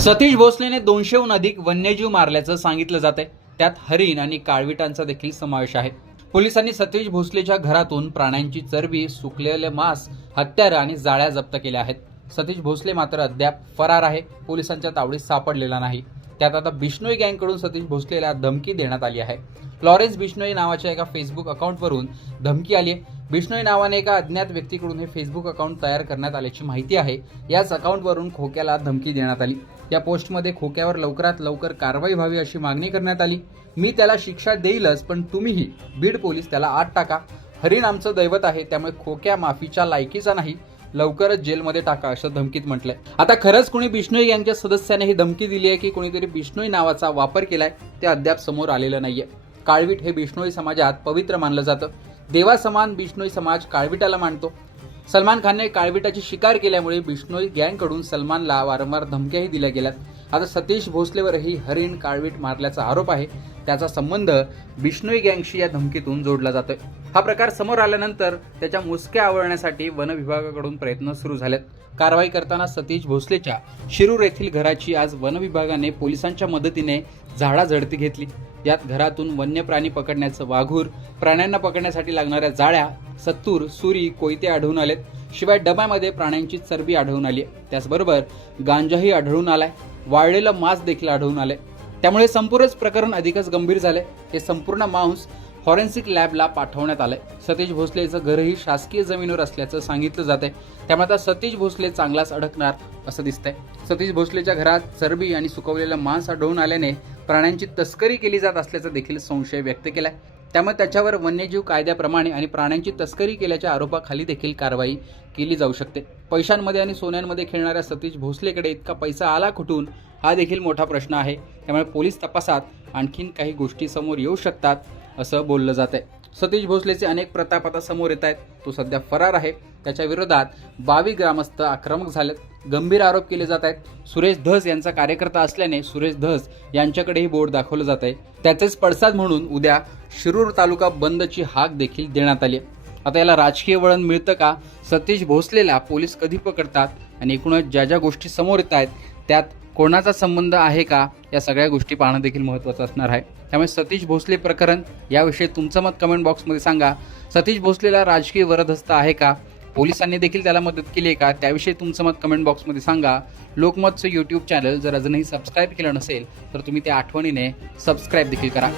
सतीश भोसलेने 200हून अधिक वन्यजीव मारल्याचं सांगितलं जातंय। त्यात हरिण आणि काळविटांचा देखील समावेश आहे। पोलिसांनी सतीश भोसलेच्या घरातून प्राण्यांची चरबी, सुकलेले मांस, हत्यारं आणि जाळ्या जप्त केल्या आहेत। सतीश भोसले मात्र अद्याप फरार आहे, पोलिसांच्या तावडीत सापडलेला नाही। त्यात आता बिश्नोई गँगकडून सतीश भोसलेला धमकी देण्यात आली आहे। लॉरेन्स बिश्नोई नावाच्या एका फेसबुक अकाउंटवरून धमकी आली आहे। बिश्नोई नावाने एका अज्ञात व्यक्तीकडून हे फेसबुक अकाउंट तयार करण्यात आल्याची माहिती आहे। याच अकाउंटवरून खोक्याला धमकी देण्यात आली। या पोस्टमध्ये खोक्यावर लवकरात लवकर कारवाई व्हावी अशी मागणी करण्यात आली। मी त्याला शिक्षा देईलच, पण तुम्हीही बीड पोलीस त्याला आत टाका। हरिण आमचं दैवत आहे, त्यामुळे खोक्या माफीच्या लायकीचा नाही, लवकरच जेलमध्ये टाका असं धमकीत म्हटलंय। आता खरंच कोणी बिश्नोई यांच्या सदस्याने ही धमकी दिली आहे की कोणीतरी बिश्नोई नावाचा वापर केलाय ते अद्याप समोर आलेलं नाहीये। काळवीट हे बिश्नोई समाजात पवित्र मानलं जातं। देवासमान बिश्नोई समाज काळविटाला मानतो। सलमान खानने काळविटाची शिकार केल्यामुळे बिश्नोई गँगकडून सलमानला वारंवार धमक्याही दिल्या गेल्यात। आता सतीश भोसलेवरही हरिण, काळवीट मारल्याचा आरोप आहे। त्याचा संबंध बिश्नोई गँगशी या धमकीतून जोडला जातोय। हा प्रकार समोर आल्यानंतर त्याच्या मुसक्या आवळण्यासाठी वन विभागाकडून प्रयत्न सुरू झालेत। कारवाई करताना सतीश भोसलेच्या शिरूर येथील घराची आज वन विभागाने पोलिसांच्या मदतीने झाडाझडती घेतली। यात घरातून वन्य प्राणी पकडण्याचं वाघूर, प्राण्यांना पकडण्यासाठी लागणाऱ्या जाळ्या, सत्तूर, सुरी, कोयते आढळून आलेत। शिवाय डब्यामध्ये प्राण्यांची चरबी आढळून आली आहे। त्याचबरोबर गांजाही आढळून आलाय, वाळलेलं मांस देखील आढळून आलंय। त्यामुळे संपूर्णच प्रकरण अधिकच गंभीर झाले। हे संपूर्ण मांस फॉरेन्सिक लॅबला पाठवण्यात आलंय। सतीश भोसलेचं घरही शासकीय जमिनीवर असल्याचं सांगितलं जातंय। त्यामुळे आता सतीश भोसले चांगलाच अडकणार असं दिसतंय। सतीश भोसलेच्या घरात चरबी आणि सुकवलेलं मांस आढळून आल्याने प्राण्यांची तस्करी केली जात असल्याचा देखील संशय व्यक्त केलाय। त्यामुळे त्याच्यावर वन्यजीव कायद्याप्रमाणे आणि प्राण्यांची तस्करी केल्याच्या आरोपाखाली देखील कारवाई केली जाऊ शकते। पैशांमध्ये आणि सोन्यांमध्ये खेळणाऱ्या सतीश भोसलेकडे इतका पैसा आला कुठून, हा देखील मोठा प्रश्न आहे। त्यामुळे पोलीस तपासात आणखीन काही गोष्टी समोर येऊ शकतात असं बोललं जात आहे। सतीश भोसलेचे अनेक प्रताप आता समोर येत आहेत। तो सध्या फरार आहे। त्याच्या विरोधात 22 ग्रामस्थ आक्रमक झालेत, गंभीर आरोप केले जात आहेत। सुरेश धस यांचा कार्यकर्ता असल्याने सुरेश धस यांच्याकडेही बोट दाखवलं जात आहे। त्याचेच पडसाद म्हणून उद्या शिरूर तालुका बंदची हाक देखील देण्यात आली आहे। आता याला राजकीय वळण मिळतं का? सतीश भोसलेला पोलीस कधी पकडतात आणि एकूणच ज्या ज्या गोष्टी समोर येत आहेत त्यात कोणाचा संबंध आहे का, या सगळ्या गोष्टी पाहणं देखील महत्त्वाचं असणार आहे। त्यामुळे सतीश भोसले प्रकरण याविषयी तुमचं मत कमेंट बॉक्समध्ये सांगा। सतीश भोसलेला राजकीय वरदहस्त आहे का? पोलिसांनी देखील त्याला मदत केली आहे का? त्याविषयी तुमचं मत कमेंट बॉक्समध्ये सांगा। लोकमतचं यूट्यूब चॅनल जर अजूनही सबस्क्राईब केलं नसेल तर तुम्ही त्या आठवणीने सबस्क्राईब देखील करा।